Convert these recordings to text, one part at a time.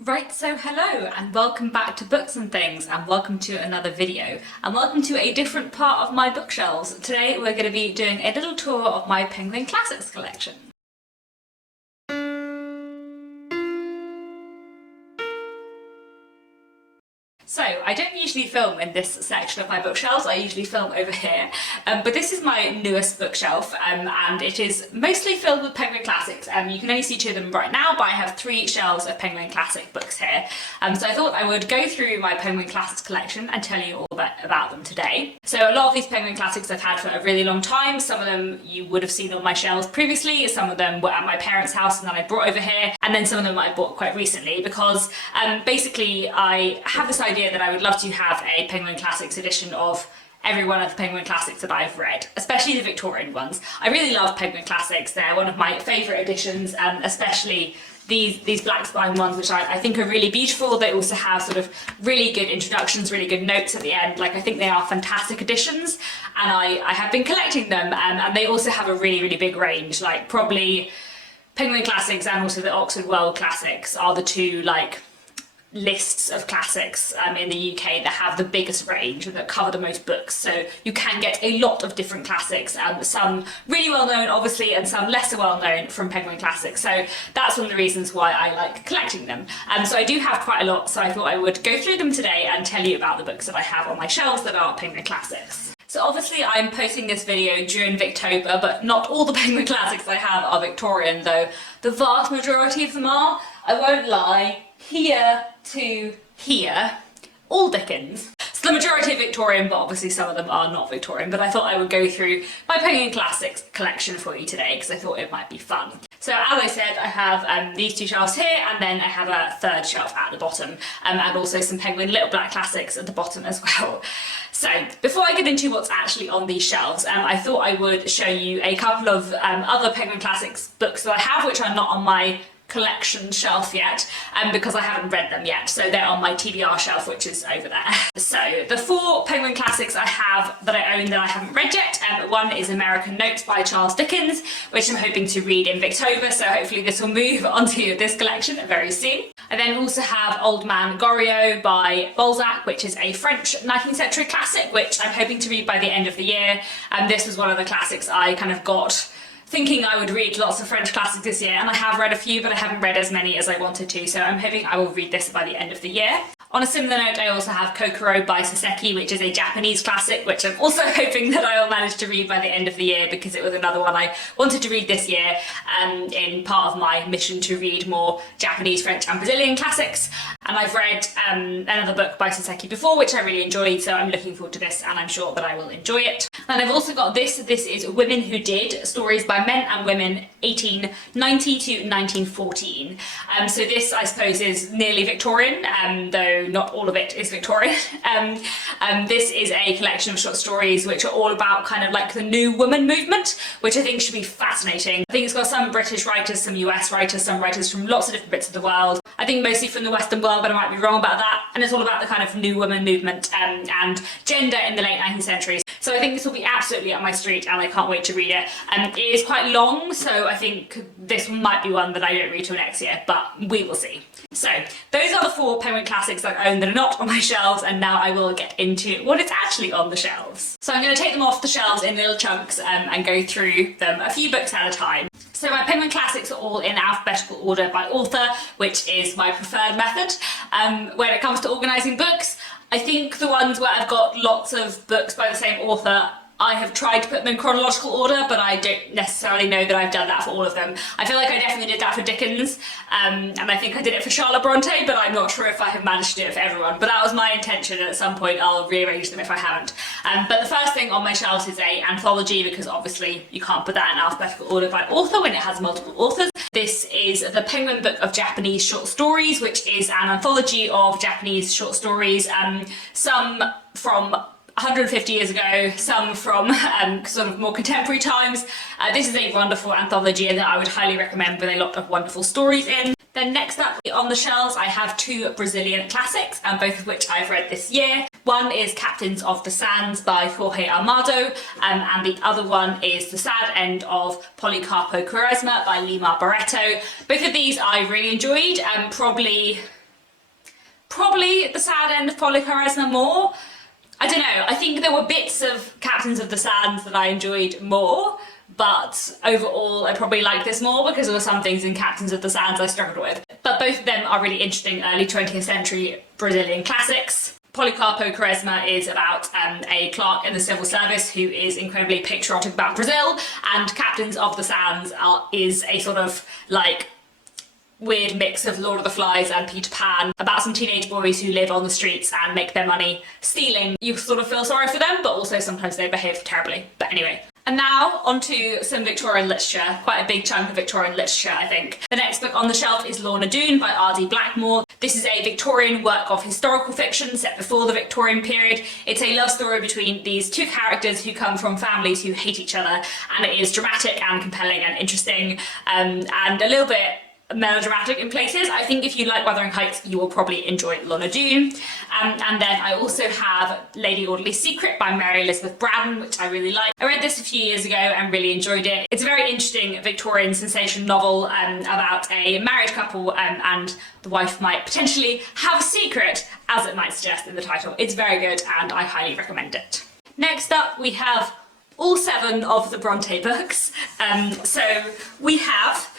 Right, so hello and welcome back to Books and Things, and welcome to another video, and welcome to a different part of my bookshelves. Today we're going to be doing a little tour of my Penguin Classics collection. So, I don't usually film in this section of my bookshelves, I usually film over here, but this is my newest bookshelf, and it is mostly filled with Penguin Classics. You can only see two of them right now, but I have three shelves of Penguin Classic books here. So I thought I would go through my Penguin Classics collection and tell you all about them today. So a lot of these Penguin Classics I've had for a really long time. Some of them you would have seen on my shelves previously, some of them were at my parents' house and then I brought over here, and then some of them I bought quite recently because basically I have this idea that I would love to have a Penguin Classics edition of every one of the Penguin Classics that I've read, especially the Victorian ones. I really love Penguin Classics, they're one of my favourite editions, especially these black spine ones, which I think are really beautiful. They also have sort of really good introductions, really good notes at the end. Like, I think they are fantastic editions, and I have been collecting them, and they also have a really, really big range. Like, probably Penguin Classics and also the Oxford World Classics are the two, like, lists of classics in the UK that have the biggest range and that cover the most books. So you can get a lot of different classics, some really well known obviously and some lesser well known from Penguin Classics. So that's one of the reasons why I like collecting them. So I do have quite a lot, so I thought I would go through them today and tell you about the books that I have on my shelves that are Penguin Classics. So obviously I'm posting this video during Victober, but not all the Penguin Classics I have are Victorian, though the vast majority of them are. I won't lie, here to here, all Dickens. So the majority are Victorian, but obviously some of them are not Victorian, but I thought I would go through my Penguin Classics collection for you today because I thought it might be fun. So as I said, I have these two shelves here, and then I have a third shelf at the bottom, and also some Penguin Little Black Classics at the bottom as well. So before I get into what's actually on these shelves, I thought I would show you a couple of other Penguin Classics books that I have, which are not on my collection shelf yet, because I haven't read them yet, so they're on my TBR shelf, which is over there. So the four Penguin Classics I have that I own that I haven't read yet, one is American Notes by Charles Dickens, which I'm hoping to read in Victober, so hopefully this will move onto this collection very soon. I then also have Old Man Goriot by Balzac, which is a French 19th century classic, which I'm hoping to read by the end of the year. This was one of the classics I kind of got thinking I would read lots of French classics this year, and I have read a few, but I haven't read as many as I wanted to, so I'm hoping I will read this by the end of the year. On a similar note, I also have Kokoro by Saseki, which is a Japanese classic, which I'm also hoping that I will manage to read by the end of the year, because it was another one I wanted to read this year, in part of my mission to read more Japanese, French and Brazilian classics. And I've read another book by Saseki before, which I really enjoyed, so I'm looking forward to this, and I'm sure that I will enjoy it. And I've also got this is Women Who Did, Stories by Men and Women 1890 to 1914. So this, I suppose, is nearly Victorian, though not all of it is Victorian. This is a collection of short stories which are all about kind of like the New Woman movement, which I think should be fascinating. I think it's got some British writers, some US writers, some writers from lots of different bits of the world. I think mostly from the Western world, but I might be wrong about that. And it's all about the kind of New Woman movement and gender in the late 19th century. So I think this will be absolutely up my street, and I can't wait to read it. It is quite long, so I think this might be one that I don't read till next year, but we will see. So those are the four Penguin Classics that I own that are not on my shelves, and now I will get into what is actually on the shelves. So I'm going to take them off the shelves in little chunks and go through them a few books at a time. So my Penguin Classics are all in alphabetical order by author, which is my preferred method. When it comes to organising books, I think the ones where I've got lots of books by the same author, I have tried to put them in chronological order, but I don't necessarily know that I've done that for all of them. I feel like I definitely did that for Dickens, and I think I did it for Charlotte Bronte, but I'm not sure if I have managed to do it for everyone. But that was my intention, and at some point I'll rearrange them if I haven't. But the first thing on my shelves is a anthology, because obviously you can't put that in alphabetical order by author when it has multiple authors. This is the Penguin Book of Japanese Short Stories, which is an anthology of Japanese short stories, some from 150 years ago, some from sort of more contemporary times. This is a wonderful anthology and that I would highly recommend, with a lot of wonderful stories in. Then next up on the shelves I have two Brazilian classics, both of which I've read this year. One is Captains of the Sands by Jorge Armado, and the other one is The Sad End of Policarpo Quaresma by Lima Barreto. Both of these I really enjoyed, probably probably the sad end of Polycharisma more. I don't know, I think there were bits of Captains of the Sands that I enjoyed more, but overall I probably like this more because there were some things in Captains of the Sands I struggled with. But both of them are really interesting early 20th century Brazilian classics. Policarpo Quaresma is about a clerk in the civil service who is incredibly patriotic about Brazil, and Captains of the Sands is a sort of like weird mix of Lord of the Flies and Peter Pan about some teenage boys who live on the streets and make their money stealing. You sort of feel sorry for them, but also sometimes they behave terribly. But anyway. And now onto some Victorian literature, quite a big chunk of Victorian literature I think. The next book on the shelf is Lorna Dune by R.D. Blackmore. This is a Victorian work of historical fiction set before the Victorian period. It's a love story between these two characters who come from families who hate each other, and it is dramatic and compelling and interesting and a little bit melodramatic in places. I think if you like Wuthering Heights, you will probably enjoy Lorna Dune. And then I also have Lady Audley's Secret by Mary Elizabeth Braddon, which I really like. I read this a few years ago and really enjoyed it. It's a very interesting Victorian sensation novel about a married couple and the wife might potentially have a secret, as it might suggest in the title. It's very good and I highly recommend it. Next up we have all 7 of the Bronte books. So we have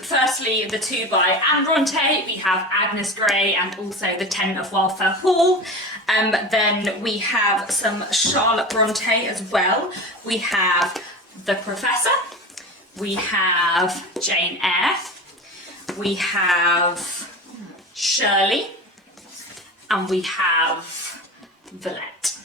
firstly, the 2 by Anne Bronte, we have Agnes Grey and also The Tenant of Wildfell Hall. Then we have some Charlotte Bronte as well. We have The Professor, we have Jane Eyre, we have Shirley, and we have Villette.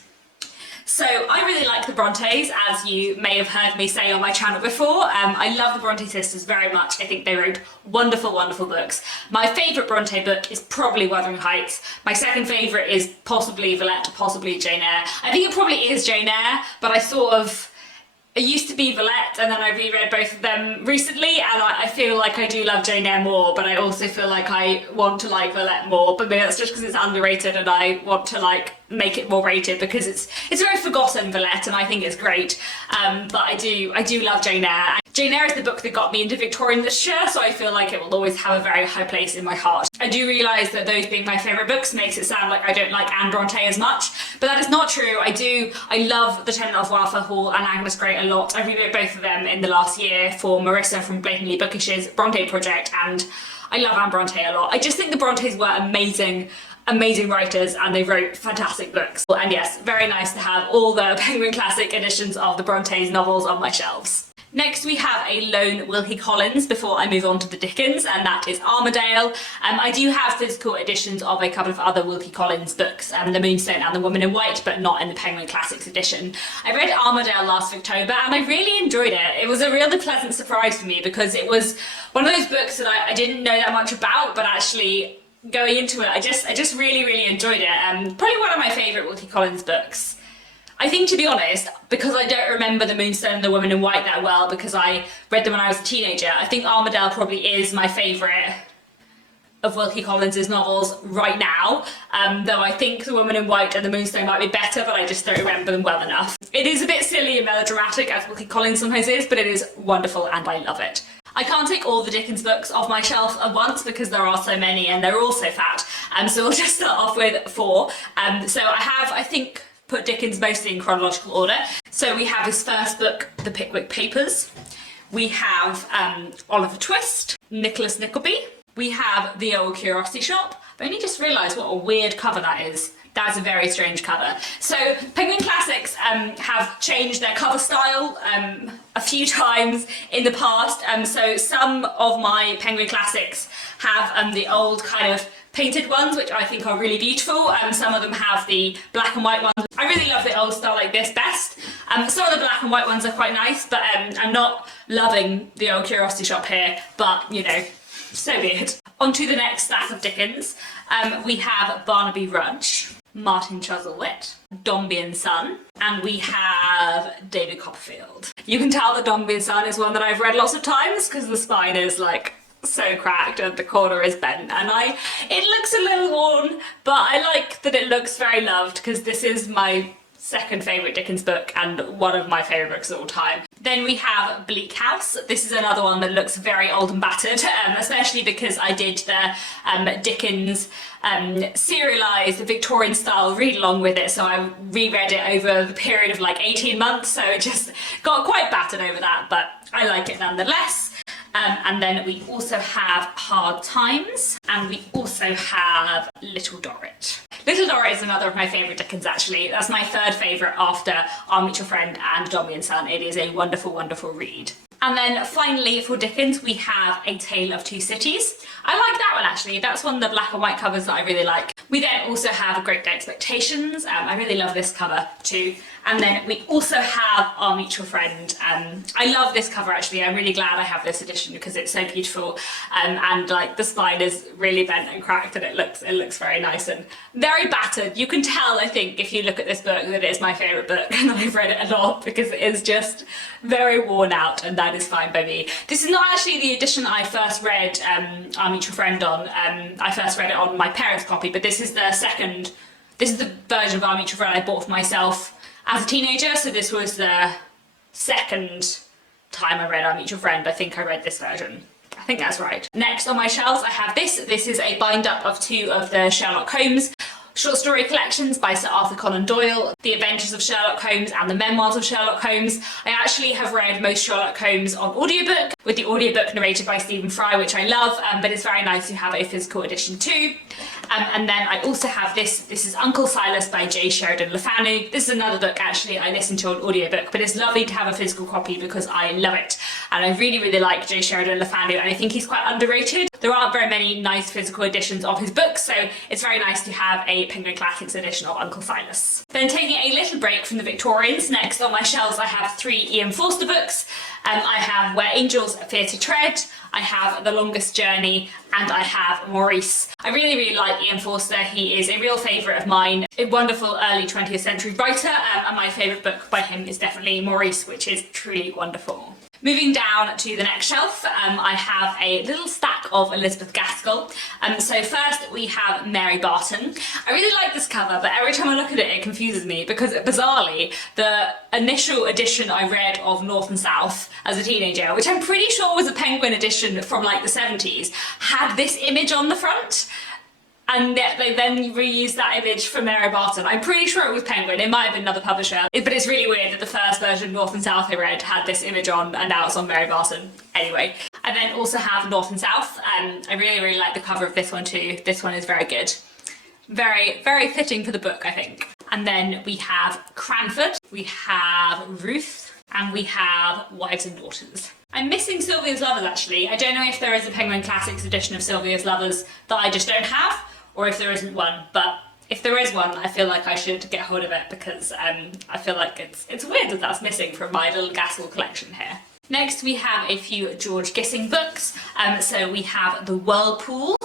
So I really like the Brontes, as you may have heard me say on my channel before. I love the Bronte sisters very much. I think they wrote wonderful, wonderful books. My favourite Bronte book is probably Wuthering Heights. My second favourite is possibly Villette, possibly Jane Eyre. I think it probably is Jane Eyre, but it used to be Villette and then I reread both of them recently and I feel like I do love Jane Eyre more, but I also feel like I want to like Villette more, but maybe that's just because it's underrated and I want to like make it more rated because it's very forgotten, Villette, and I think it's great. But I do love Jane Eyre. Jane Eyre is the book that got me into Victorian literature, so I feel like it will always have a very high place in my heart. I do realise that those being my favourite books makes it sound like I don't like Anne Bronte as much, but that is not true. I love The Tenant of Wildfell Hall and Agnes Grey a lot. I reread both of them in the last year for Marissa from Blatantly Bookish's Bronte project, and I love Anne Bronte a lot. I just think the Brontes were amazing writers and they wrote fantastic books. And yes, very nice to have all the Penguin Classic editions of the Brontes novels on my shelves. Next we have a lone Wilkie Collins before I move on to the Dickens, and that is Armadale. I do have physical editions of a couple of other Wilkie Collins books, The Moonstone and The Woman in White, but not in the Penguin Classics edition. I read Armadale last October and I really enjoyed it. It was a really pleasant surprise for me because it was one of those books that I didn't know that much about, but actually going into it, I just really, really enjoyed it. Probably one of my favourite Wilkie Collins books. I think, to be honest, because I don't remember The Moonstone and The Woman in White that well because I read them when I was a teenager, I think Armadale probably is my favourite of Wilkie Collins' novels right now, though I think The Woman in White and The Moonstone might be better, but I just don't remember them well enough. It is a bit silly and melodramatic, as Wilkie Collins sometimes is, but it is wonderful and I love it. I can't take all the Dickens books off my shelf at once because there are so many and they're all so fat, so we'll just start off with 4. So I have, I think, put Dickens mostly in chronological order. So we have his first book, The Pickwick Papers. We have Oliver Twist, Nicholas Nickleby. We have The Old Curiosity Shop. I've only just realised what a weird cover that is. That's a very strange cover. So Penguin Classics have changed their cover style a few times in the past. So some of my Penguin Classics have the old kind of painted ones, which I think are really beautiful. Some of them have the black and white ones. I really love the old style like this best. Some of the black and white ones are quite nice, but I'm not loving The Old Curiosity Shop here, but you know, so be it. On to the next stack of Dickens. We have Barnaby Rudge, Martin Chuzzlewit, Dombey and Son, and we have David Copperfield. You can tell that Dombey and Son is one that I've read lots of times because the spine is like so cracked and the corner is bent, and it looks a little worn, but I like that it looks very loved because this is my second favourite Dickens book and one of my favourite books of all time. Then we have Bleak House. This is another one that looks very old and battered, especially because I did the Dickens serialised Victorian style read along with it, so I reread it over the period of like 18 months, so it just got quite battered over that, but I like it nonetheless. And then we also have Hard Times, and we also have Little Dorrit. Little Dorrit is another of my favourite Dickens actually. That's my third favourite after Our Mutual Friend and Dombey and Son. It is a wonderful, wonderful read. And then finally for Dickens we have A Tale of Two Cities. I like that one actually. That's one of the black and white covers that I really like. We then also have Great Day Expectations. I really love this cover too. And then we also have Our Mutual Friend. I love this cover actually. I'm really glad I have this edition because it's so beautiful. And like the spine is really bent and cracked, and it looks very nice and very battered. You can tell, I think, if you look at this book that it is my favourite book and I've read it a lot because it is just very worn out, and that is fine by me. This is not actually the edition I first read Our Mutual Friend on. I first read it on my parents' copy, but this is the version of Our Mutual Friend I bought for myself as a teenager, so this was the second time I read Our Mutual Friend. I think I read this version. I think that's right. Next on my shelves I have this. This is a bind up of two of the Sherlock Holmes short story collections by Sir Arthur Conan Doyle, The Adventures of Sherlock Holmes and The Memoirs of Sherlock Holmes. I actually have read most Sherlock Holmes on audiobook, with the audiobook narrated by Stephen Fry, which I love, but it's very nice to have a physical edition too. And then I also have this. This is Uncle Silas by J. Sheridan Le Fanu. This is another book actually I listened to on audiobook, but it's lovely to have a physical copy because I love it. And I really, really like J. Sheridan Le Fanu, and I think he's quite underrated. There aren't very many nice physical editions of his books, so it's very nice to have a Penguin Classics edition of Uncle Silas. Then taking a little break from the Victorians, next on my shelves I have three Ian Forster books. I have Where Angels Fear to Tread, I have The Longest Journey, and I have Maurice. I really, really like Ian Forster. He is a real favourite of mine, a wonderful early 20th century writer, and my favourite book by him is definitely Maurice, which is truly wonderful. Moving down to the next shelf, I have a little stack of Elizabeth Gaskell. So first we have Mary Barton. I really like this cover, but every time I look at it, it confuses me because bizarrely, the initial edition I read of North and South as a teenager, which I'm pretty sure was a Penguin edition from like the 70s, had this image on the front. And yet they then reused that image for Mary Barton. I'm pretty sure it was Penguin, it might have been another publisher, but it's really weird that the first version, North and South, I read had this image on, and now it's on Mary Barton. Anyway, I then also have North and South, and I really, really like the cover of this one too. This one is very good. Very, very fitting for the book, I think. And then we have Cranford, we have Ruth, and we have Wives and Daughters. I'm missing Sylvia's Lovers actually. I don't know if there is a Penguin Classics edition of Sylvia's Lovers that I just don't have, or if there isn't one, but if there is one, I feel like I should get hold of it because I feel like it's weird that that's missing from my little Gaskell collection here. Next we have a few George Gissing books. So we have The Whirlpool,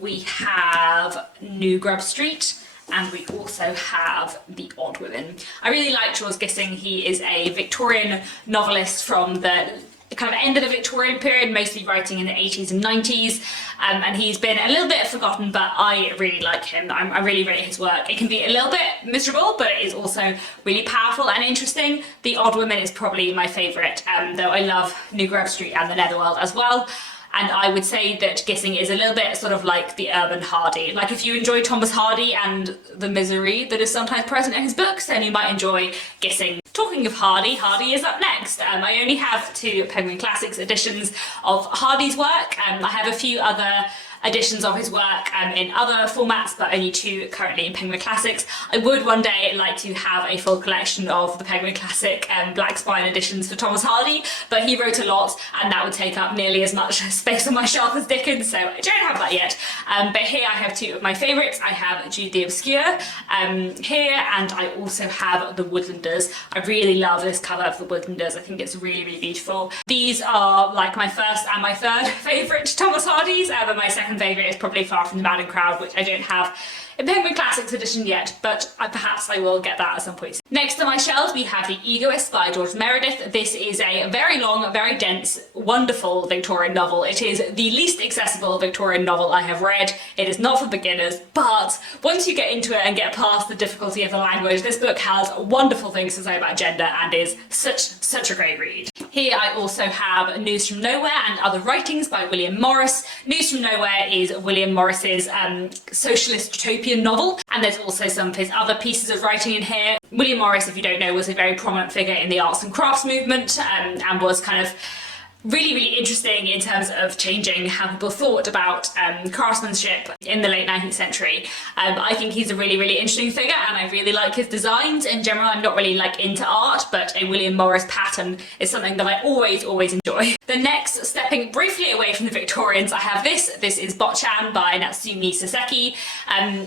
we have New Grub Street, and we also have The Odd Women. I really like George Gissing. He is a Victorian novelist from the kind of end of the Victorian period, mostly writing in the 80s and 90s, and he's been a little bit forgotten, but I really like him. I really rate his work. It can be a little bit miserable, but it is also really powerful and interesting. The Odd Women is probably my favourite, though I love New Grove Street and The Netherworld as well. And I would say that Gissing is a little bit sort of like the urban Hardy. Like if you enjoy Thomas Hardy and the misery that is sometimes present in his books, then you might enjoy Gissing. Talking of Hardy, Hardy is up next. I only have two Penguin Classics editions of Hardy's work. I have a few other editions of his work in other formats, but only two currently in Penguin Classics. I would one day like to have a full collection of the Penguin Classic Black Spine editions for Thomas Hardy, but he wrote a lot and that would take up nearly as much space on my shelf as Dickens, so I don't have that yet. But here I have two of my favourites. I have Jude the Obscure here, and I also have The Woodlanders. I really love this cover of The Woodlanders. I think it's really, really beautiful. These are like my first and my third favourite Thomas Hardys, but my second favourite is probably Far From the Madding Crowd, which I don't have in Penguin Classics edition yet, but perhaps I will get that at some point. Next on my shelves we have The Egoist by George Meredith. This is a very long, very dense, wonderful Victorian novel. It is the least accessible Victorian novel I have read. It is not for beginners, but once you get into it and get past the difficulty of the language, this book has wonderful things to say about gender and is such a great read. Here I also have News from Nowhere and Other Writings by William Morris. News from Nowhere is William Morris's socialist utopian novel, and there's also some of his other pieces of writing in here. William Morris, if you don't know, was a very prominent figure in the arts and crafts movement and was kind of really interesting in terms of changing how people thought about craftsmanship in the late 19th century. I think he's a really interesting figure, and I really like his designs. In general, I'm not really like into art, but a William Morris pattern is something that I always enjoy. The next, stepping briefly away from the Victorians, I have this. This is Botchan by Natsumi Saseki,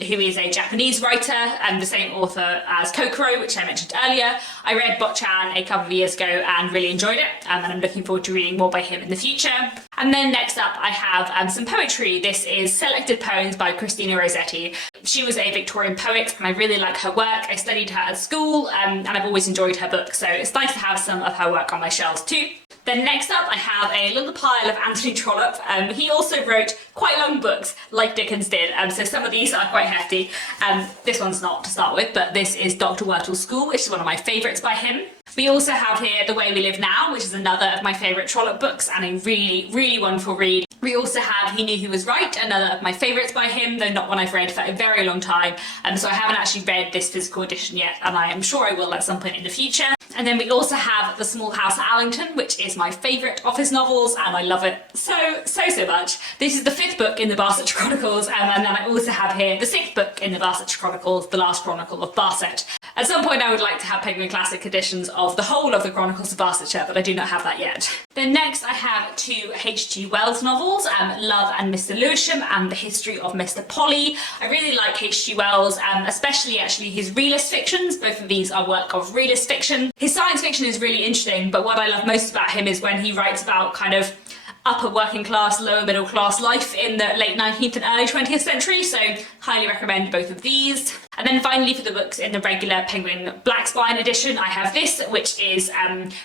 who is a Japanese writer and the same author as Kokoro, which I mentioned earlier. I read Botchan a couple of years ago and really enjoyed it, and I'm looking forward to reading more by him in the future. And then next up I have some poetry. This is Selected Poems by Christina Rossetti. She was a Victorian poet and I really like her work. I studied her at school and I've always enjoyed her books, so it's nice to have some of her work on my shelves too. Then next up I have a little pile of Anthony Trollope. He also wrote quite long books like Dickens did, so some of these are quite hefty. This one's not to start with, but this is Dr. Wurtle's School, which is one of my favourites by him. We also have here The Way We Live Now, which is another of my favourite Trollope books and a really wonderful read. We also have He Knew He Was Right, another of my favourites by him, though not one I've read for a very long time, so I haven't actually read this physical edition yet, and I am sure I will at some point in the future. And then we also have The Smallhouse Arlington, which is my favourite of his novels, and I love it so much. This is the 5th book in the Barset Chronicles, and then I also have here the 6th book in the Barset Chronicles, The Last Chronicle of Barset. At some point I would like to have Penguin Classic editions of the whole of the Chronicles of Barsetshire, but I do not have that yet. Then next I have 2 H.G. Wells novels, Love and Mr. Lewisham and The History of Mr. Polly. I really like H.G. Wells, especially actually his realist fictions. Both of these are work of realist fiction. His science fiction is really interesting, but what I love most about him is when he writes about kind of upper working class, lower middle class life in the late 19th and early 20th century, so highly recommend both of these. And then finally for the books in the regular Penguin Black Spine edition, I have this, which is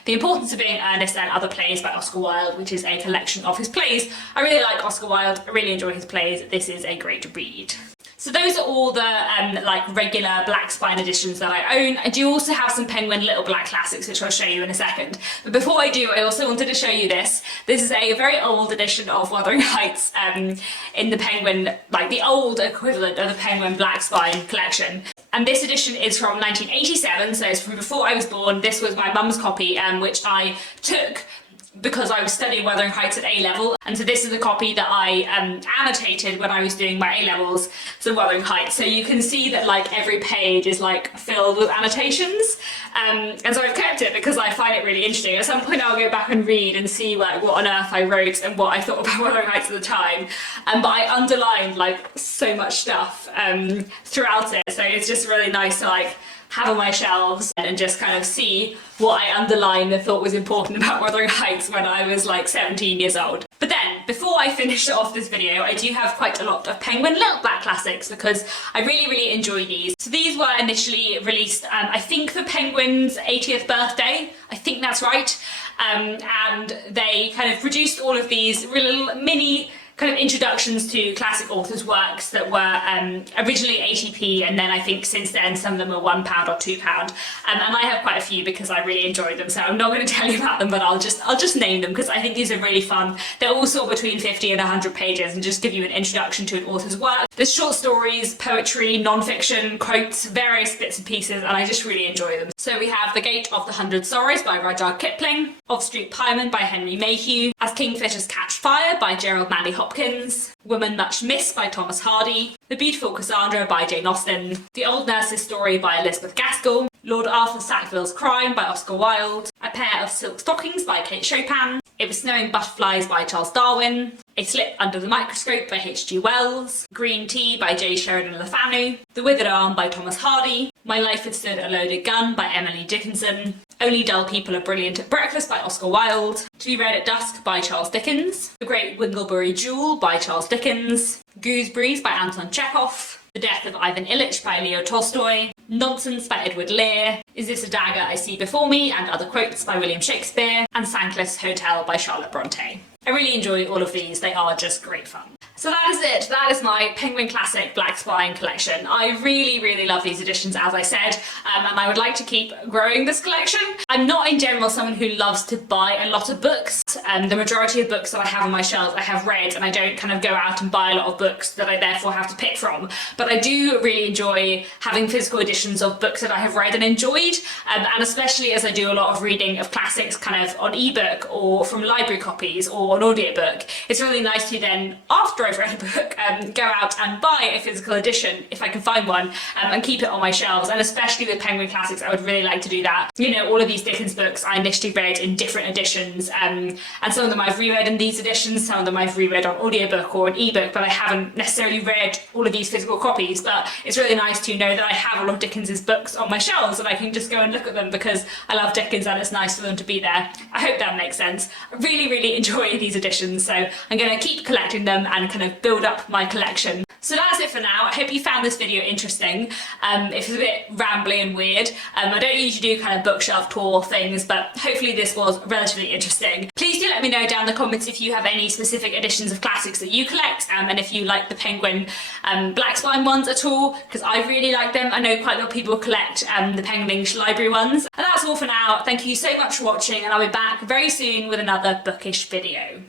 The Importance of Being Earnest and Other Plays by Oscar Wilde, which is a collection of his plays. I really like Oscar Wilde, I really enjoy his plays. This is a great read. So those are all the like regular Black Spine editions that I own. I do also have some Penguin Little Black Classics, which I'll show you in a second. But before I do, I also wanted to show you this. This is a very old edition of Wuthering Heights in the Penguin, like the old equivalent of the Penguin Black Spine collection. And this edition is from 1987, so it's from before I was born. This was my mum's copy, which I took because I was studying Wuthering Heights at A-level, and so this is the copy that I annotated when I was doing my A-levels to Wuthering Heights. So you can see that like every page is like filled with annotations, and so I've kept it because I find it really interesting. At some point I'll go back and read and see like what on earth I wrote and what I thought about Wuthering Heights at the time, but I underlined like so much stuff throughout it, so it's just really nice to like have on my shelves and just kind of see what I underlined and thought was important about Wuthering Heights when I was like 17 years old. But then, before I finish off this video, I do have quite a lot of Penguin Little Black Classics because I really enjoy these. So these were initially released, I think for Penguin's 80th birthday, I think that's right, and they kind of produced all of these little mini kind of introductions to classic authors' works that were originally 80p, and then I think since then some of them were £1 or £2. And I have quite a few because I really enjoyed them, so I'm not going to tell you about them, but I'll just name them because I think these are really fun. They're all sort of between 50 and 100 pages and just give you an introduction to an author's work. There's short stories, poetry, non-fiction, quotes, various bits and pieces, and I just really enjoy them. So we have The Gate of the Hundred Sorrows by Rudyard Kipling, Of Street Piemen by Henry Mayhew, As Kingfishers Catch Fire by Gerald Manley Hopkins, Woman Much Missed by Thomas Hardy, The Beautiful Cassandra by Jane Austen, The Old Nurse's Story by Elizabeth Gaskell, Lord Arthur Sackville's Crime by Oscar Wilde, A Pair of Silk Stockings by Kate Chopin, It Was Snowing Butterflies by Charles Darwin, A Slip Under the Microscope by H.G. Wells, Green Tea by J. Sheridan Le Fanu, The Withered Arm by Thomas Hardy, My Life Had Stood a Loaded Gun by Emily Dickinson, Only Dull People Are Brilliant at Breakfast by Oscar Wilde, To Be Read at Dusk by Charles Dickens, The Great Winglebury Jewel by Charles Dickens, Gooseberries by Anton Chekhov, The Death of Ivan Ilyich by Leo Tolstoy, Nonsense by Edward Lear, Is This a Dagger I See Before Me and Other Quotes by William Shakespeare, and Thankless Hotel by Charlotte Bronte. I really enjoy all of these, they are just great fun. So that is it, that is my Penguin Classic Black Spine collection. I really love these editions, as I said, and I would like to keep growing this collection. I'm not in general someone who loves to buy a lot of books. The majority of books that I have on my shelves I have read, and I don't kind of go out and buy a lot of books that I therefore have to pick from. But I do really enjoy having physical editions of books that I have read and enjoyed, and especially as I do a lot of reading of classics kind of on ebook or from library copies or on audiobook. It's really nice to then, after I've read a book, go out and buy a physical edition if I can find one, and keep it on my shelves. And especially with Penguin Classics, I would really like to do that. You know, all of these Dickens books I initially read in different editions, and some of them I've reread in these editions, some of them I've reread on audiobook or an ebook, but I haven't necessarily read all of these physical copies. But it's really nice to know that I have all of Dickens's books on my shelves and I can just go and look at them because I love Dickens and it's nice for them to be there. I hope that makes sense. I really enjoy these editions, so I'm going to keep collecting them and kind of build up my collection. So that's it for now. I hope you found this video interesting. It was a bit rambly and weird. I don't usually do kind of bookshelf tour things, but hopefully this was relatively interesting. Please do let me know down in the comments if you have any specific editions of classics that you collect, and if you like the Penguin Black Spine ones at all, because I really like them. I know quite a lot of people collect the Penguin English Library ones. And that's all for now. Thank you so much for watching, and I'll be back very soon with another bookish video.